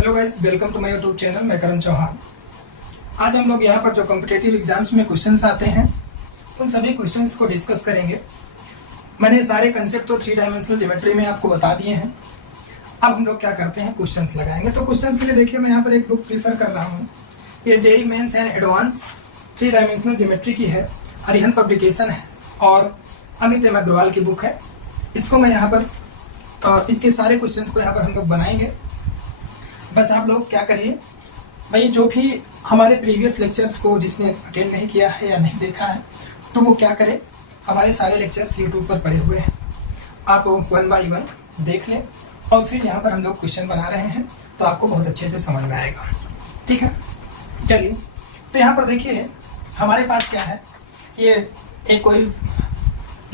Hello guys, welcome to my YouTube channel. मैं करण चौहान। आज हम लोग यहाँ पर जो कॉम्पिटेटिव एग्जाम्स में क्वेश्चंस आते हैं उन सभी क्वेश्चंस को डिस्कस करेंगे। मैंने सारे कंसेप्ट तो 3 डायमेंशनल ज्योमेट्री में आपको बता दिए हैं। अब हम लोग क्या करते हैं, क्वेश्चंस लगाएंगे। तो क्वेश्चंस के लिए देखिए, मैं यहाँ पर एक बुक प्रीफर कर रहा हूँ। ये JEE mains and advance 3 dimensional geometry की है, अरिहंत पब्लिकेशन है और अमित एम अग्रवाल की बुक है। इसको मैं यहाँ पर इसके सारे क्वेश्चंस को यहाँ पर हम लोग बनाएंगे। बस आप लोग क्या करिए भाई, जो भी हमारे प्रीवियस लेक्चर्स को जिसने अटेंड नहीं किया है या नहीं देखा है तो वो क्या करे, हमारे सारे लेक्चर्स यूट्यूब पर पड़े हुए हैं, आप 1 बाय 1 देख लें और फिर यहाँ पर हम लोग क्वेश्चन बना रहे हैं तो आपको बहुत अच्छे से समझ में आएगा। ठीक है, चलिए। तो यहाँ पर देखिए हमारे पास क्या है, ये एक कोई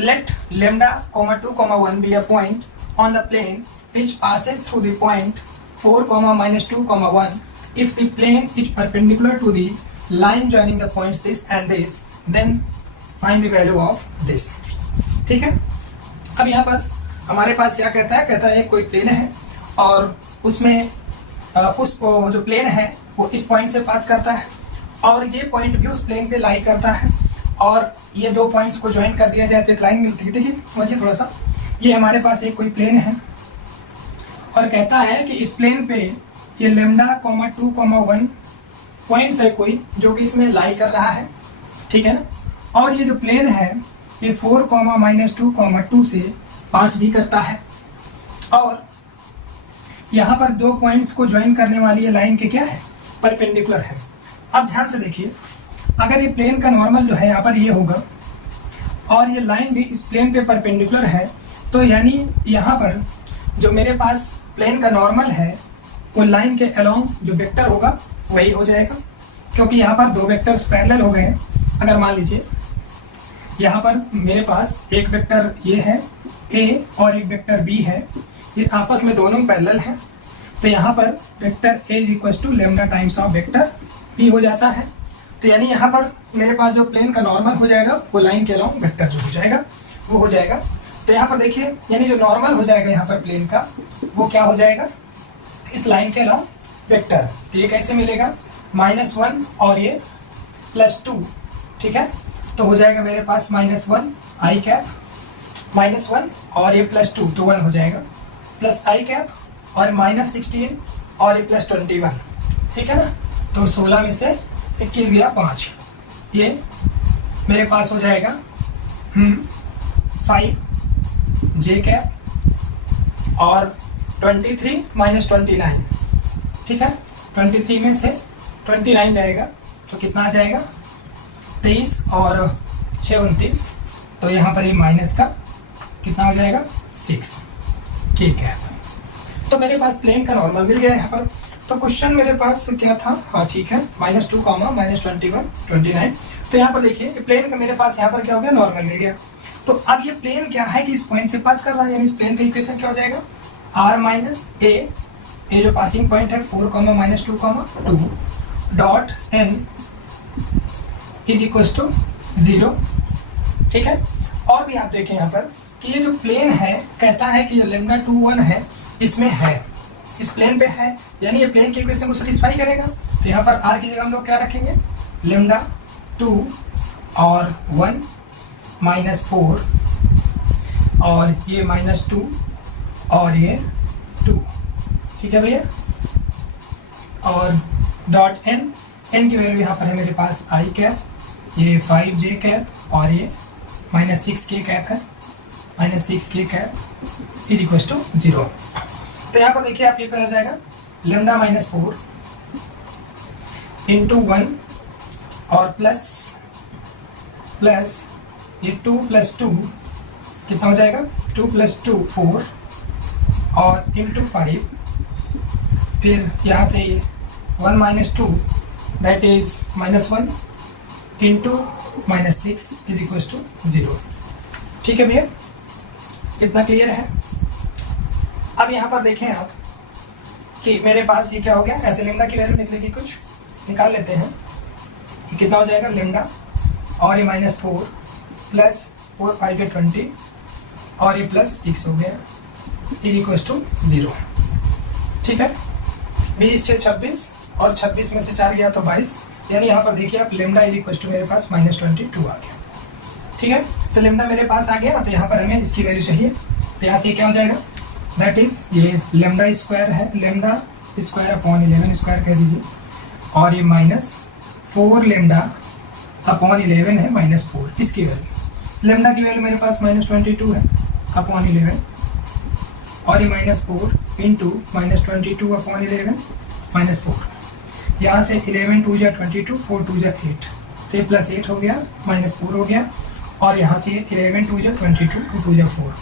let lambda 2, 1 be a point on the plane which passes through the point 4, -2, 1 if the plane is perpendicular to the line joining the points this and this, then find the value of this। ठीक है, अब यहाँ पास हमारे पास क्या कहता है कोई plane है और उसमें उस जो प्लेन है वो इस पॉइंट से पास करता है और ये पॉइंट भी उस प्लेन पे लाई करता है और ये दो पॉइंट्स को ज्वाइन कर दिया जाए तो एक लाइन मिलती है। देखिए समझिए थोड़ा सा, ये हमारे पास एक कोई प्लेन है और कहता है कि इस प्लेन पे ये लेमडा 2, 1 पॉइंट्स है कोई जो कि इसमें लाई कर रहा है। ठीक है ना, और ये जो प्लेन है ये 4, -2, 2 से पास भी करता है और यहाँ पर दो पॉइंट्स को ज्वाइन करने वाली ये लाइन के क्या है, परपेंडिकुलर है। अब ध्यान से देखिए, अगर ये प्लेन का नॉर्मल जो है यहाँ पर ये होगा और ये लाइन भी इस प्लेन पे परपेंडिकुलर है, तो यानी यहाँ पर जो मेरे पास प्लेन का नॉर्मल है वो लाइन के अलोंग जो वेक्टर होगा वही हो जाएगा, क्योंकि यहाँ पर दो वेक्टर्स पैरेलल हो गए हैं। अगर मान लीजिए यहाँ पर मेरे पास एक वेक्टर ये है a और एक वेक्टर b है, ये आपस में दोनों पैरेलल हैं, तो यहाँ पर vector a = lambda times of vector b हो जाता है। तो यानी यहाँ पर मेरे पास जो प्लेन का नॉर्मल हो जाएगा वो लाइन के अलोंग वेक्टर जो हो जाएगा वो हो जाएगा। तो यहाँ पर देखिए, यानी जो नॉर्मल हो जाएगा यहाँ पर प्लेन का वो क्या हो जाएगा, इस लाइन के अलावा वेक्टर। तो ये कैसे मिलेगा, -1 और ये +2। ठीक है, तो हो जाएगा मेरे पास -1 i कैप, -1 और ये +2 तो 1 हो जाएगा, प्लस i कैप और -16 और ये +21। ठीक है ना, तो 16 में से 21 गया 5, ये मेरे पास हो जाएगा 5 j कैप और 23 - 29। ठीक है, 23 में से 29 जाएगा तो कितना आ जाएगा, 23 और 6 29, तो यहाँ पर ये माइनस का कितना हो जाएगा 6। ठीक है, तो मेरे पास प्लेन का नॉर्मल मिल गया यहाँ पर। तो क्वेश्चन मेरे पास क्या था, हाँ ठीक है, -2, -21, 29। तो यहाँ पर देखिए प्लेन का मेरे पास यहाँ पर क्या हो गया, नॉर्मल मिल गया। तो अब ये प्लेन क्या है कि इस पॉइंट से पास कर रहा है, यानी इस प्लेन का इक्वेशन क्या हो जाएगा, r - a जो पासिंग पॉइंट है 4, -2, 2 डॉट n = 0। ठीक है, और भी आप देखें यहाँ पर कि ये जो प्लेन है कहता है कि जो लेमडा 2, 1 है इसमें है, इस प्लेन पे है, यानी ये प्लेन के इक्वेशन को सेटिस्फाई करेगा। तो यहाँ पर r की जगह हम लोग क्या रखेंगे, लेमडा 2 और 1 -4 और ये -2 और ये 2। ठीक है भैया, और डॉट n की वैल्यू यहाँ पर है मेरे पास i कैप, ये 5 j कैप और ये -6 k कैप है, -6 k कैप = 0। तो यहाँ पर देखिए आप ये क्या हो जाएगा, लेमडा -4 × 1 और प्लस ये 2 + 2 कितना हो जाएगा, 2 + 2 4 और × 5, फिर यहाँ से ये 1 - 2 दैट इज -1 × -6 = 0। ठीक है भैया, कितना क्लियर है। अब यहाँ पर देखें आप कि मेरे पास ये क्या हो गया, ऐसे लेमडा की वैल्यू निकलेगी, कुछ निकाल लेते हैं। ये कितना हो जाएगा, लेमडा और ये -4 प्लस 4 5 20 और ये +6 हो गया = 0। ठीक है, 20 से 26 और 26 में से 4 गया तो 22, यानी यहाँ पर देखिए आप लेमडा इज इक्वल टू मेरे पास -22 आ गया। ठीक है, तो लेमडा मेरे पास आ गया, तो यहाँ पर हमें इसकी वैल्यू चाहिए, तो यहाँ से क्या हो जाएगा, दैट इज ये लेमडा स्क्वायर है, लेमडा स्क्वायर अपॉन 11 स्क्वायर कह दीजिए, और ये -4 लेमडा अपॉन 11 है -4, इसकी वैल्यू लेमडा की वैल्यू मेरे पास -22 है अपॉन 11, और ये -4 इंटू -22 अपॉन 11 -4, यहाँ से 11 2 जा 22, 4 2 जा 8, तो ये +8 हो गया, -4 हो गया, और यहाँ से 11 2 जा 22, 2 2 जा 4,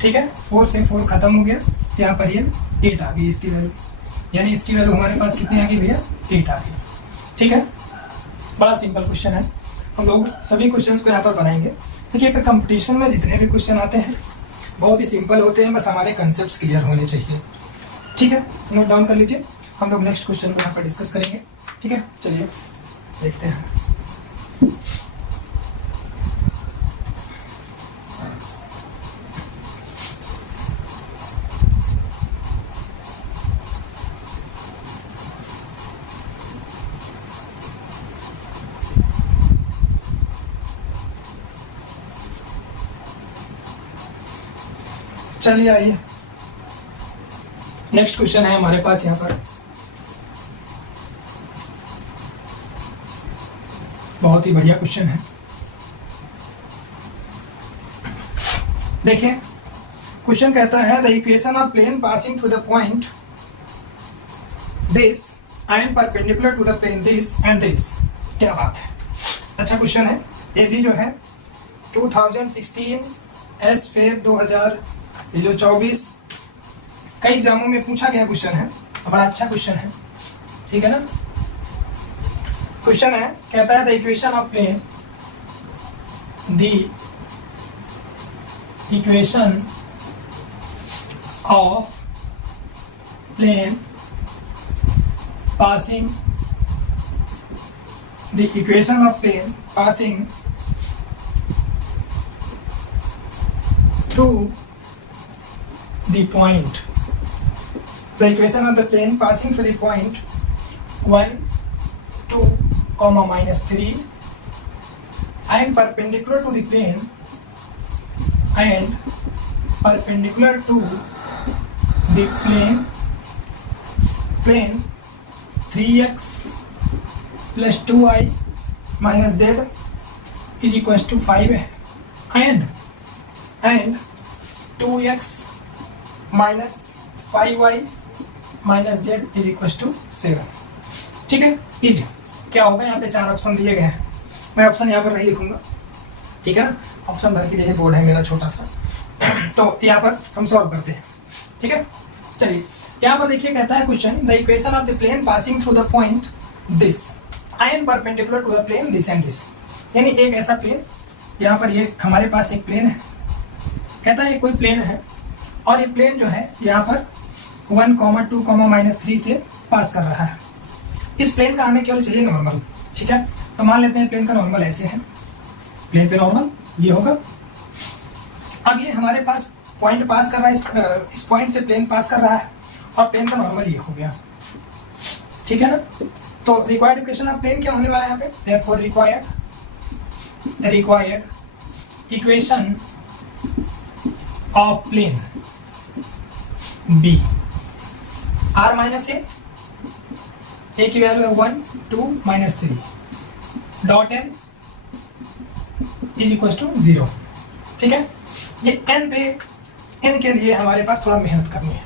ठीक है, 4 से 4 खत्म हो गया, यहाँ पर ये 8 आ गई इसकी वैल्यू, यानी इसकी वैल्यू हमारे पास कितनी आ गई भैया, 8 आ गई। ठीक है, बड़ा सिंपल क्वेश्चन है, हम लोग सभी क्वेश्चंस को यहाँ पर बनाएंगे। देखिए अगर कंपटीशन में जितने भी क्वेश्चन आते हैं बहुत ही सिंपल होते हैं, बस हमारे कंसेप्ट क्लियर होने चाहिए। ठीक है, नोट डाउन कर लीजिए, हम लोग नेक्स्ट क्वेश्चन को यहाँ पर डिस्कस करेंगे। ठीक है, चलिए देखते हैं। चलिए आइए, नेक्स्ट क्वेश्चन है हमारे पास यहाँ पर, बहुत ही बढ़िया क्वेश्चन है। देखिए क्वेश्चन कहता है the equation of plane passing through the point this and perpendicular to the plane this and this. क्या बात है, अच्छा क्वेश्चन है। ये भी जो है 2016 एस फेब 2024 कई एग्जामों में पूछा गया क्वेश्चन है, बड़ा अच्छा क्वेश्चन है। ठीक है ना, क्वेश्चन है कहता है the equation of plane, the equation of plane passing, the equation of plane passing through the point, the equation of the plane passing through the point 1 2 comma -3 and perpendicular to the plane and perpendicular to the plane 3x plus 2y minus z is equals to 5 है, and 2x minus 5y minus z is equals to 7। ठीक है, is क्या होगा, यहाँ पे 4 option दिए गए हैं, मैं ऑप्शन यहाँ पर नहीं लिखूंगा। ठीक है ना, ऑप्शन भर के लिए बोर्ड है मेरा छोटा सा, तो यहाँ पर हम सॉल्व करते हैं। ठीक है, चलिए यहाँ पर देखिए कहता है question the equation of the plane passing through the point this and perpendicular to the plane this and this, यानी एक ऐसा प्लेन, यहाँ पर ये हमारे पास एक प्लेन है, कहता है कोई प्लेन है और ये प्लेन जो है यहाँ पर 1, 2, -3 से पास कर रहा है। इस प्लेन का हमें केवल चाहिए नॉर्मल। ठीक है, तो मान लेते हैं प्लेन का नॉर्मल ऐसे है, प्लेन पे नॉर्मल ये होगा। अब ये हमारे पास पॉइंट पास कर रहा है, इस पॉइंट से प्लेन पास कर रहा है और प्लेन का नॉर्मल ये हो गया। ठीक है ना, तो रिक्वायर्ड इक्वेशन ऑफ प्लेन क्या होने वाला है यहाँ पे, therefore required equation of plane be R minus A की वैल्यू है 1 2 -3 dot N is equal to 0। ठीक है, ये एन पे, एन के लिए हमारे पास थोड़ा मेहनत करनी है।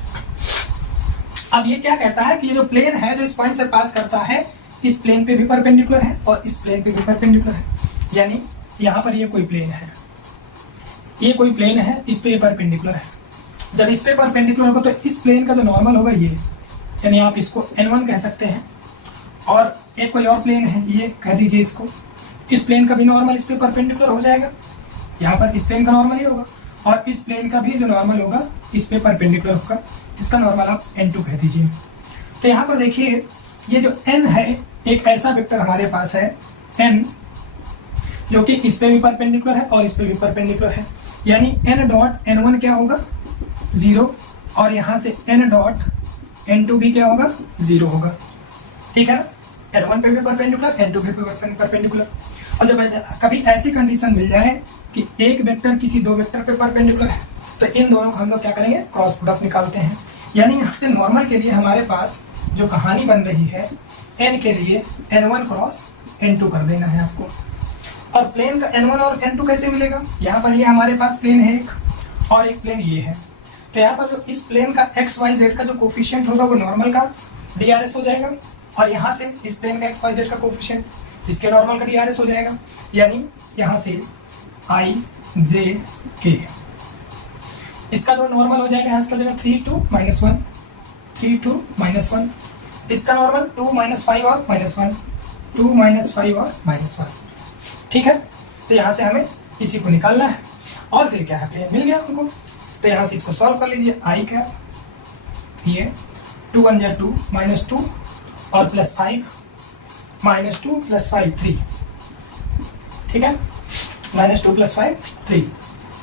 अब ये क्या कहता है कि ये जो प्लेन है जो इस पॉइंट से पास करता है, इस प्लेन पे भी परपेंडिकुलर है और इस प्लेन पे भी परपेंडिकुलर है, यानी यहाँ पर ये कोई प्लेन है, ये कोई प्लेन है, इस पे परपेंडिकुलर है। जब इस पे परपेंडिकुलर होगा तो इस प्लेन का जो नॉर्मल होगा ये, यानी आप इसको n1 कह सकते हैं, और एक कोई और प्लेन है ये कह दीजिए इसको, इस प्लेन का भी नॉर्मल इस पे परपेंडिकुलर हो जाएगा, यहाँ पर इस प्लेन का नॉर्मल ही होगा, और इस प्लेन का भी जो नॉर्मल होगा इस पे परपेंडिकुलर होगा, इसका नॉर्मल आप n2 कह दीजिए। तो यहाँ पर देखिए ये जो n है एक ऐसा वेक्टर हमारे पास है n जो कि इस पे भी परपेंडिकुलर है और इस पे भी परपेंडिकुलर है, यानी n डॉट n1 क्या होगा 0, और यहाँ से n डॉट N2 भी क्या होगा, 0 होगा। ठीक है, N1 पे भी परपेंडिकुलर, N2 पे भी परपेंडिकुलर। और जब कभी ऐसी कंडीशन मिल जाए कि एक वेक्टर किसी दो वेक्टर पे परपेंडिकुलर है, तो इन दोनों को हम लोग क्या करेंगे, क्रॉस प्रोडक्ट निकालते हैं। यानी यहाँ से नॉर्मल के लिए हमारे पास जो कहानी बन रही है, n के लिए N1 क्रॉस N2 कर देना है आपको। और प्लेन का N1 और N2 कैसे मिलेगा, यहाँ पर ये हमारे पास प्लेन है एक, और एक प्लेन ये है। तो यहाँ पर जो इस प्लेन का एक्स वाई जेड का जो कोफिशिएंट होगा वो नॉर्मल का DRS हो जाएगा, और यहाँ से इस प्लेन का एक्स वाई जेड का कोफिशिएंट इसके नॉर्मल का DRS हो जाएगा। यानी यहाँ से I J K इसका जो नॉर्मल हो जाएगा, यहाँ से हो जाएगा 3 2 -1, 3 2 -1। इसका नॉर्मल 2 -5 और -1, 2 -5 और -1। ठीक है, तो यहाँ से हमें इसी को निकालना है। और फिर क्या है, प्लेन मिल गया हमको। तो यहाँ से इसको सॉल्व कर लीजिए। I क्या, ये 2 1 जा 2 -2 और +5 -2 +5 3। ठीक है, -2 +5 3।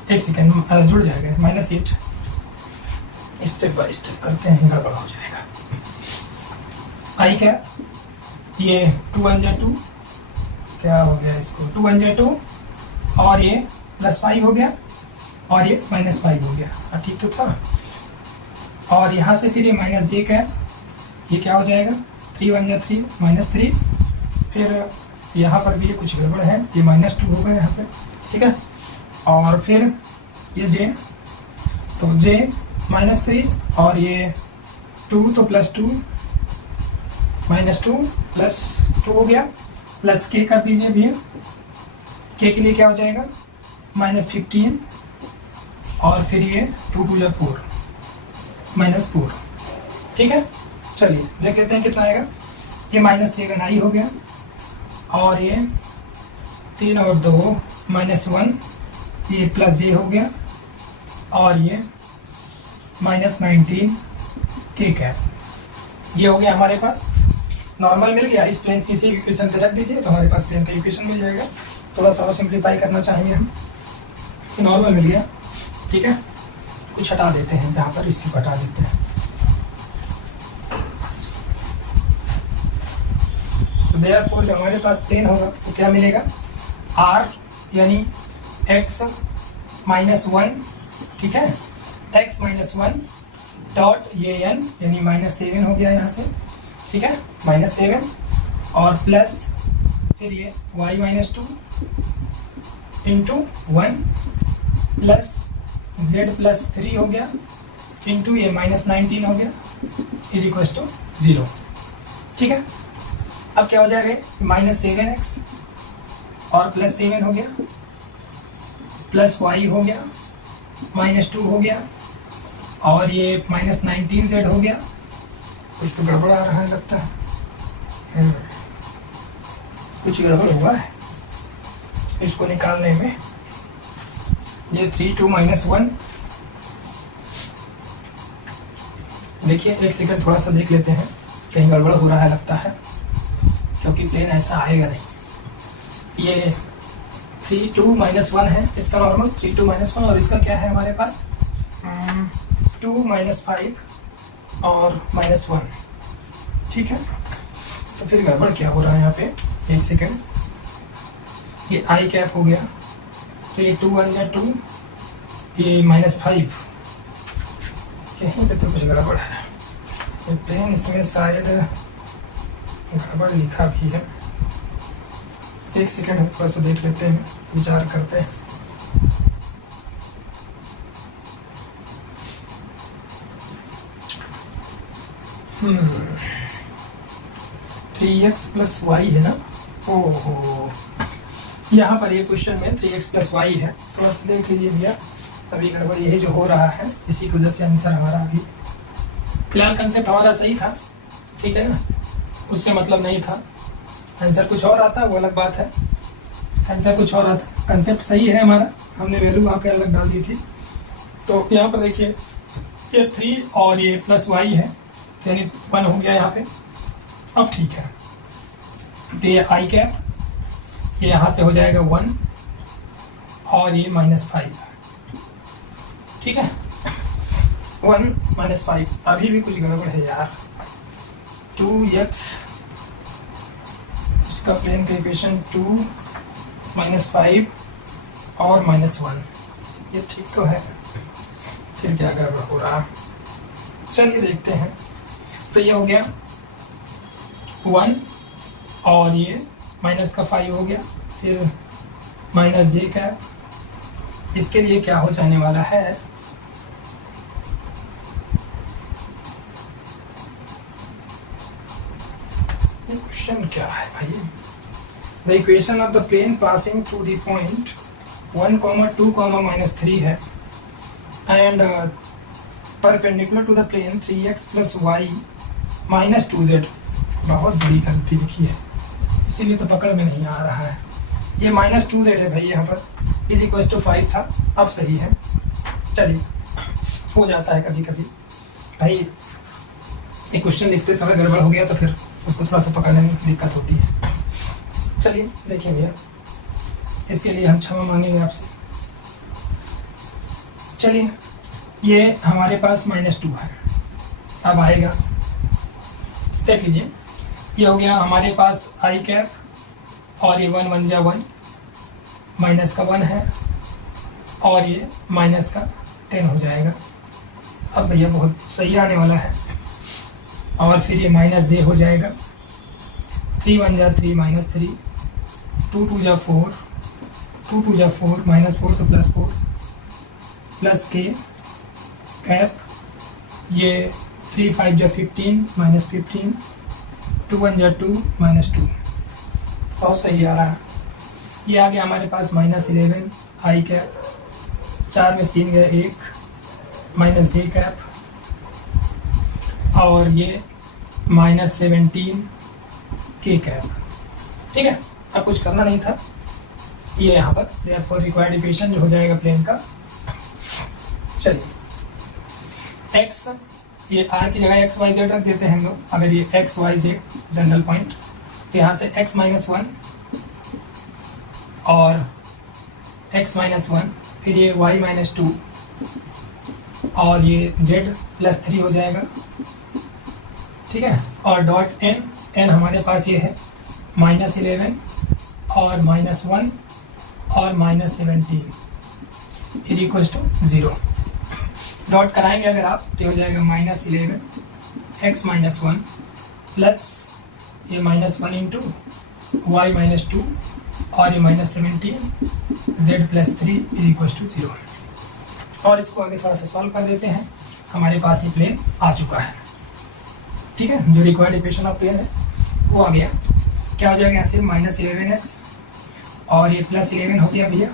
एक सेकेंड जुड़ जाएगा, -8। स्टेप बाय स्टेप करते हैं, गड़बड़ हो जाएगा। I क्या, ये 2 1 जा 2, क्या हो गया इसको, 2 1 जा 2 और ये +5 हो गया और ये -5 हो गया। ठीक तो था। और यहाँ से फिर ये -j का, ये क्या हो जाएगा, 3 1 जा 3 -3। फिर यहाँ पर भी ये कुछ गड़बड़ है, ये -2 होगा यहाँ पे। ठीक है, और फिर ये j, तो j -3 और ये 2 तो +2 -2 +2 हो गया, प्लस k कर दीजिए भैया। k के लिए क्या हो जाएगा, -15 और फिर ये 2 2 जा 4 -4। ठीक है, चलिए देख लेते हैं कितना आएगा। ये -7i हो गया, और ये 3 और 2 -1, ये +j हो गया, और ये -19 k कैप। ये हो गया हमारे पास। नॉर्मल मिल गया, इस प्लेन इसी इक्वेशन पे रख दीजिए तो हमारे पास प्लेन का इक्वेशन मिल जाएगा। थोड़ा सा और सिंप्लीफाई करना चाहेंगे हम, नॉर्मल मिल गया। ठीक है, कुछ हटा देते हैं, यहाँ पर इसी को हटा देते हैं। तो देयरफॉर जो हमारे पास प्लेन होगा तो क्या मिलेगा, r यानी x -1। ठीक है, x -1 डॉट ये n यानी -7 हो गया यहाँ से। ठीक है, -7 और प्लस फिर ये y -2 इंटू 1 प्लस z +3 हो गया इंटू ये -19 हो गया इज इक्वल टू 0। ठीक है, अब क्या हो जाएगा, -7x और +7 हो गया, प्लस y हो गया, -2 हो गया, और ये -19z हो गया। कुछ तो गड़बड़ आ रहा है लगता है, कुछ गड़बड़ हुआ है इसको निकालने में। ये 3 2 -1, देखिए एक सेकंड थोड़ा सा देख लेते हैं, कहीं गड़बड़ हो रहा है लगता है, क्योंकि प्लेन ऐसा आएगा नहीं। ये 3 2 -1 है, इसका नॉर्मल 3 2 -1, और इसका क्या है हमारे पास 2 -5 और -1। ठीक है, तो फिर गड़बड़ क्या हो रहा है यहाँ पे, एक सेकेंड। ये I कैप हो गया, तो ये 2 1 जा 2, ये -5, कहीं पे तो कुछ गड़बड़ है। ये प्लेन इसमें शायद गड़बड़ लिखा भी है। एक सेकेंड हम थोड़ा सा देख लेते हैं, विचार करते हैं। हम्म, 3x + y है ना, ओहो, यहाँ पर ये क्वेश्चन में 3x + y है। थोड़ा सा देख लीजिए भैया, अभी गड़बड़ यही जो हो रहा है, इसी की वजह से आंसर हमारा अभी, फिलहाल कंसेप्ट हमारा सही था। ठीक है ना, उससे मतलब नहीं था, आंसर कुछ और आता वो अलग बात है, आंसर कुछ और आता, कंसेप्ट सही है हमारा, हमने वैल्यू वहाँ पे अलग डाल दी थी। तो यहाँ पर देखिए ये 3 और ये +y है, यानी 1 हो गया यहाँ पे। अब ठीक है, तो ये I कैप, ये यहाँ से हो जाएगा 1 और ये -5। ठीक है, 1 माइनस 5, अभी भी कुछ गड़बड़ है यार। 2x इसका प्लेन का इक्वेशन 2 माइनस 5 और माइनस 1, ये ठीक तो है, फिर क्या गड़बड़ हो रहा। चलिए देखते हैं। तो ये हो गया 1 और ये माइनस का 5 हो गया, फिर माइनस जे कैप, इसके लिए क्या हो जाने वाला है, ये क्वेश्चन क्या है भाई। The equation of the plane passing through the point 1, 2, -3 है and perpendicular to the plane 3x + y - 2z। बहुत बड़ी गलती लिखी है, इसीलिए तो पकड़ में नहीं आ रहा है। ये -2z है भाई, यहाँ पर = 5 था, अब सही है। चलिए, हो जाता है कभी कभी भाई, एक क्वेश्चन लिखते समय गड़बड़ हो गया तो फिर उसको थोड़ा सा पकड़ने में दिक्कत होती है। चलिए देखिए भैया, इसके लिए हम क्षमा मांगेंगे आपसे। चलिए, ये हमारे पास -2 है, अब आएगा, देख लीजिए। ये हो गया हमारे पास i कैप और ये 1 1 जा 1, माइनस का 1 है और ये माइनस का 10 हो जाएगा। अब भैया बहुत सही आने वाला है। और फिर ये -j हो जाएगा, 3 1 जा 3 -3, 2 2 जा 4, 2 2 जा 4, -4 तो +4, प्लस के कैप, ये 3 5 जा 15 -15, 2 1 जा 2 -2, बहुत सही आ रहा है। ये आ गया हमारे पास -11 i कैप, 4 में से 3 गया 1, -j कैप, और ये -17 k कैप। ठीक है, अब कुछ करना नहीं था, ये यहाँ पर therefore रिक्वायर्ड इक्वेशन जो हो जाएगा प्लेन का। चलिए, x, ये r की जगह x y z रख देते हैं हम लोग। अगर ये x y z general point, तो यहाँ से x - 1 और x - 1, फिर ये y - 2 और ये z +3 हो जाएगा। ठीक है, और डॉट n हमारे पास ये है -11 और -1 और -17 = 0। डॉट कराएंगे अगर आप तो हो जाएगा -11 x - 1 प्लस ये -1 इंटू y - 2 और ये -17 z +3 = 0। और इसको आगे थोड़ा सा सॉल्व कर देते हैं, हमारे पास ये प्लेन आ चुका है। ठीक है, जो रिक्वायर्ड इक्वेशन ऑफ प्लेन है वो आ गया। क्या हो जाएगा यहाँ से, -11x और ये +11 हो गया भैया,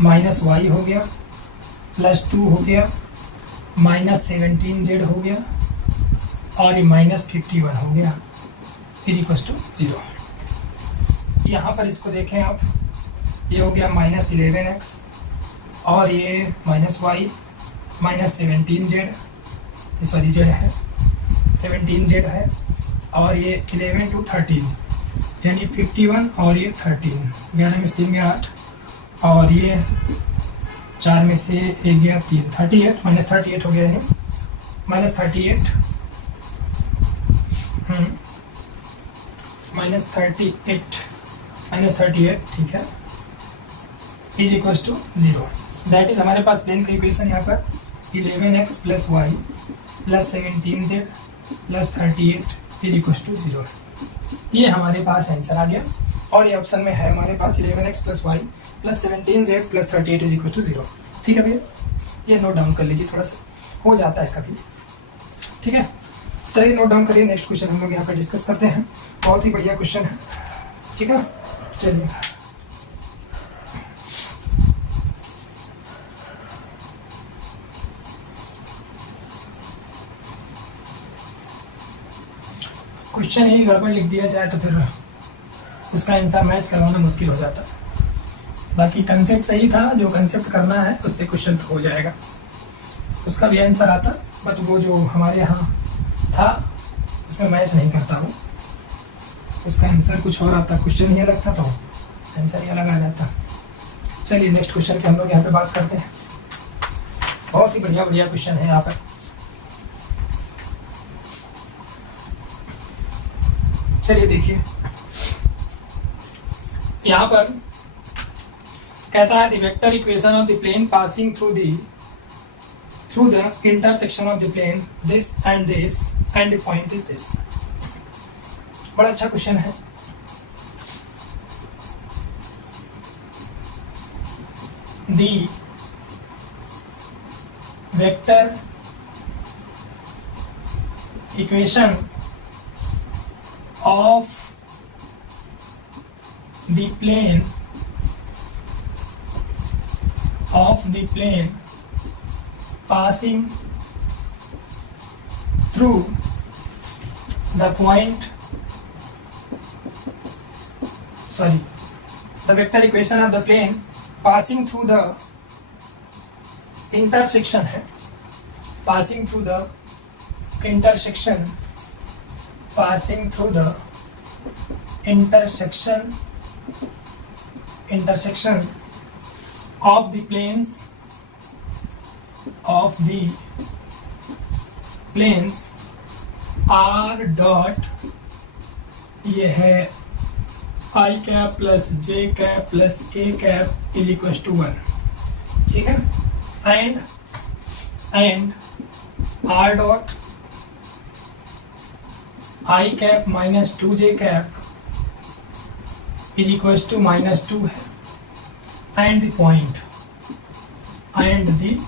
-y हो गया, +2 हो गया, -17z हो गया और ये -51 हो गया = 0। यहाँ पर इसको देखें आप, ये हो गया -11x और ये -y -17z, सॉरी z है 17z है, और ये 11 to 13 यानी 51 और ये 13, 11 में से 3 गया 8 और ये 4 में से 1 गया 3, 38 -38 हो गया, यानी -38 -38 ठीक है = 0। दैट इज हमारे पास प्लेन का इक्वेशन यहाँ पर 11x + y + 17z + 38 = 0। ये हमारे पास आंसर आ गया। और ये ऑप्शन में है हमारे पास 11x + y + 17z + 38 = 0। ठीक है भैया, ये नोट डाउन कर लीजिए, थोड़ा सा हो जाता है कभी। ठीक है, चलिए नोट डाउन करिए। नेक्स्ट क्वेश्चन हम लोग यहाँ पर डिस्कस करते हैं, बहुत ही बढ़िया क्वेश्चन है। ठीक है, चलिए क्वेश्चन ही गड़बड़ लिख दिया जाए तो फिर उसका आंसर मैच करवाना मुश्किल हो जाता। बाकी कंसेप्ट सही था, जो कंसेप्ट करना है उससे क्वेश्चन तो हो जाएगा, उसका भी आंसर आता, बट वो जो हमारे यहाँ था उसमें मैच नहीं करता, वो उसका आंसर कुछ और आता, क्वेश्चन ही अलग था तो आंसर ही अलग आ जाता। चलिए नेक्स्ट क्वेश्चन की हम लोग यहाँ पे बात करते हैं। बहुत ही बढ़िया बढ़िया क्वेश्चन है यहाँ पर। चलिए देखिए, यहाँ पर कहता है the vector equation of the plane passing through the intersection of the plane this and the point is this. बड़ा अच्छा क्वेश्चन है। The vector equation of the plane passing through the point, the vector equation of the plane passing through the intersection है, passing through the intersection of the planes r dot, ये है i cap plus j cap plus k cap is equal to 1, ठीक है, and r dot i cap minus 2j cap is equal to -2 है, and the point 102।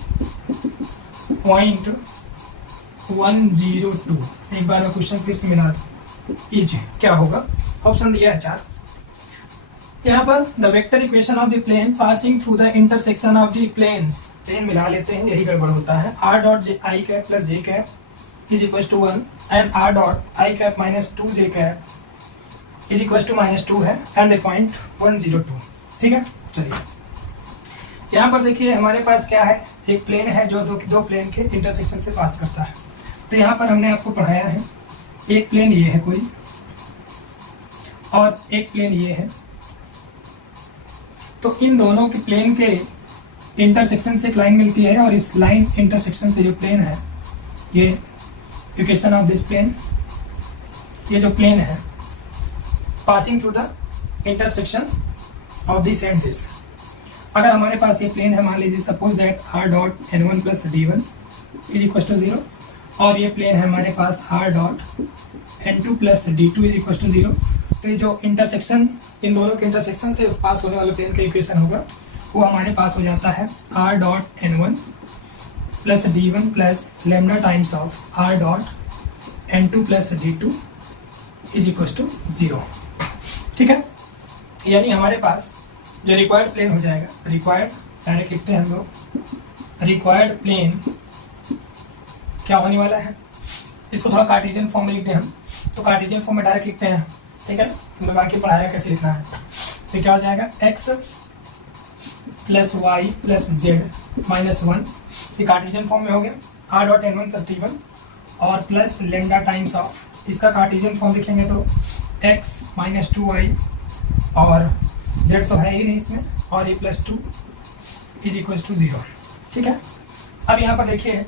एक बार मैं question फिर से मिला दूं, इज क्या होगा? ऑप्शन दिया है 4। यहाँ पर the vector equation of the plane passing through the intersection of the planes, plane मिला लेते हैं, यही गड़बड़ होता है। r dot i cap plus j cap is equal to 1 and r dot i cap minus 2j cap is equal to -2 है, and the point 102, ठीक है। चलिए यहाँ पर देखिए हमारे पास क्या है, एक प्लेन है जो दो प्लेन के इंटरसेक्शन से पास करता है। तो यहाँ पर हमने आपको पढ़ाया है, एक प्लेन ये है कोई और एक प्लेन ये है। तो इन दोनों के प्लेन के इंटरसेक्शन से एक लाइन मिलती है, और इस लाइन इंटरसेक्शन से जो प्लेन है, ये इक्वेशन ऑफ दिस प्लेन, ये जो प्लेन है passing through the intersection of this and this. अगर हमारे पास ये प्लेन है, मान लीजिए suppose that r dot n1 plus d1 is equal to 0, और ये प्लेन है हमारे पास r dot n2 plus d2 is equal to 0। तो ये जो इंटरसेक्शन, इन दोनों के इंटरसेक्शन से पास होने वाले प्लेन का इक्वेशन होगा, वो हमारे पास हो जाता है r dot n1 plus d1 plus lambda times of r dot n2 plus d2 is equal to 0, ठीक है। यानी हमारे पास जो रिक्वायर्ड प्लेन हो जाएगा, रिक्वायर्ड डायरेक्ट लिखते हैं हम लोग, रिक्वायर्ड प्लेन क्या होने वाला है, इसको थोड़ा कार्टेशियन फॉर्म में लिखते हैं हम, तो कार्टेशियन फॉर्म में डायरेक्ट लिखते हैं, ठीक है। हमने बाकी पढ़ाया कैसे लिखना है। तो क्या हो जाएगा, x plus y plus z minus 1, ये कार्टेशियन फॉर्म में हो गया, r dot n1 plus d1 और प्लस लेमडा टाइम्स ऑफ, इसका कार्टेशियन फॉर्म लिखेंगे तो x माइनस 2y और z तो है ही नहीं इसमें, और ये प्लस 2 इज इक्वल टू 0, ठीक है। अब यहाँ पर देखिए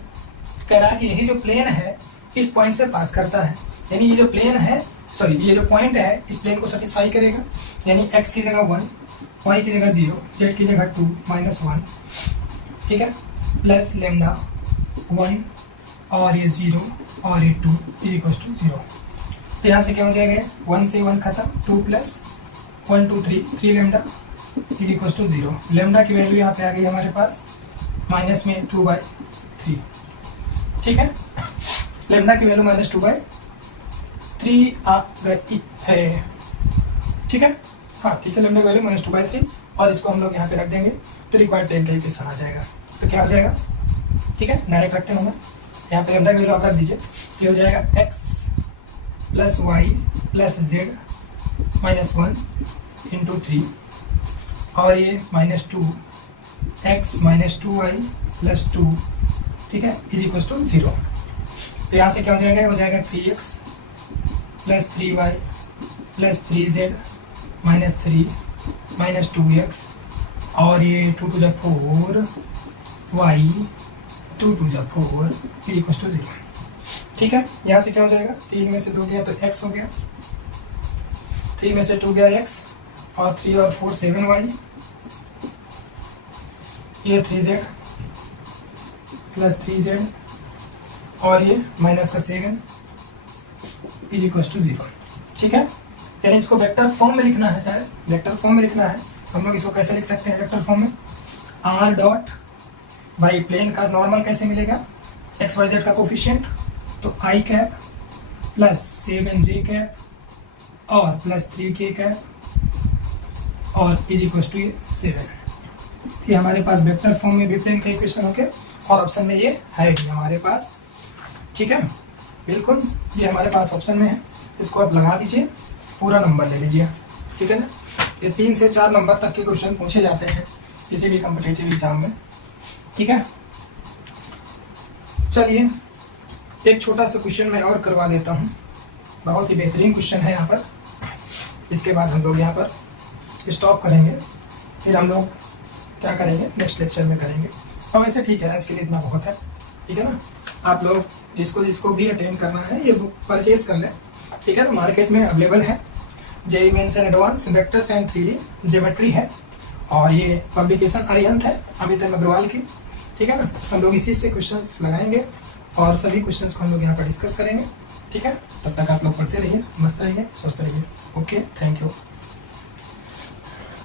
कह रहा है कि यही जो प्लेन है इस पॉइंट से पास करता है, यानी ये जो प्लेन है, सॉरी ये जो पॉइंट है इस प्लेन को सेटिस्फाई करेगा, यानी x की जगह 1, y की जगह 0, z की जगह 2 माइनस 1, ठीक है, प्लस लेमडा 1 और ये 0 और ये 2 इज इक्वल टू 0। तो यहाँ से क्या हो जाएगा, 1 से 1 खत्म, 2 प्लस 1 2 3 lambda is equal to 0। Lambda की वैल्यू यहाँ पे आ गई हमारे पास माइनस में 2/3, ठीक है। लेमडा की वैल्यू -2/3 आ गई है, ठीक है। हाँ ठीक है, लेमडा की वैल्यू -2/3, और इसको हम लोग यहाँ पे रख देंगे तो रिक्वायर्ड प्लेन का इक्वेशन आ जाएगा। तो क्या हो जाएगा, ठीक है, डायरेक्ट रखते हैं हम यहाँ पे, लेमडा की वैल्यू आप रख दीजिए। ये हो जाएगा x plus y plus z minus 1 into 3, और ये -2 x माइनस 2y प्लस 2, ठीक है, इज इक्वल टू 0। तो यहाँ से क्या हो जाएगा, 3x plus 3y plus 3z minus 3 minus 2x, और ये 2 to the 4 y 2 2 जा 4 p इक्वल टू 0। ठीक है, यहाँ से क्या हो जाएगा, 3 में से 2 गया तो x हो गया, 3 में से 2 गया x, और 3 और 4 7y, ये 3z प्लस 3z, और ये माइनस का 7 इज इक्वल टू 0। ठीक है, यानी इसको वेक्टर फॉर्म में लिखना है, शायद वेक्टर फॉर्म में लिखना है। हम लोग इसको कैसे लिख सकते हैं वेक्टर फॉर्म में, r डॉट भाई प्लेन का नॉर्मल कैसे मिलेगा, एक्स वाई जेड का कोफिशिएंट, तो i cap plus 7j cap और प्लस 3k कैप और इज इक्वल टू 7। ये हमारे पास वेक्टर फॉर्म में भी प्लेन का इक्वेशन हो गया, और ऑप्शन में ये है भी हमारे पास। ठीक है, बिल्कुल ये हमारे पास ऑप्शन में है, इसको आप लगा दीजिए, पूरा नंबर ले लीजिए। ठीक है ना, ये 3 से 4 नंबर तक के क्वेश्चन पूछे जाते हैं किसी भी कॉम्पिटिटिव एग्जाम में। ठीक है, चलिए एक छोटा सा क्वेश्चन मैं और करवा देता हूँ, बहुत ही बेहतरीन क्वेश्चन है यहाँ पर। इसके बाद हम लोग यहाँ पर स्टॉप करेंगे, फिर हम लोग क्या करेंगे नेक्स्ट लेक्चर में करेंगे। और वैसे ठीक है, आज के लिए इतना बहुत है। ठीक है ना, आप लोग जिसको जिसको भी अटेंड करना है ये बुक परचेज कर लें। ठीक है ना, मार्केट में अवेलेबल है, JEE mains and advanced vectors and 3D geometry है, और ये पब्लिकेशन अरिहंत है अमित अग्रवाल की। ठीक है ना, हम लोग इसी से क्वेश्चंस लगाएंगे और सभी क्वेश्चंस को हम लोग यहाँ पर डिस्कस करेंगे। ठीक है, तब तक आप लोग पढ़ते रहिए, मस्त रहिए, स्वस्थ रहिए। Okay, thank you.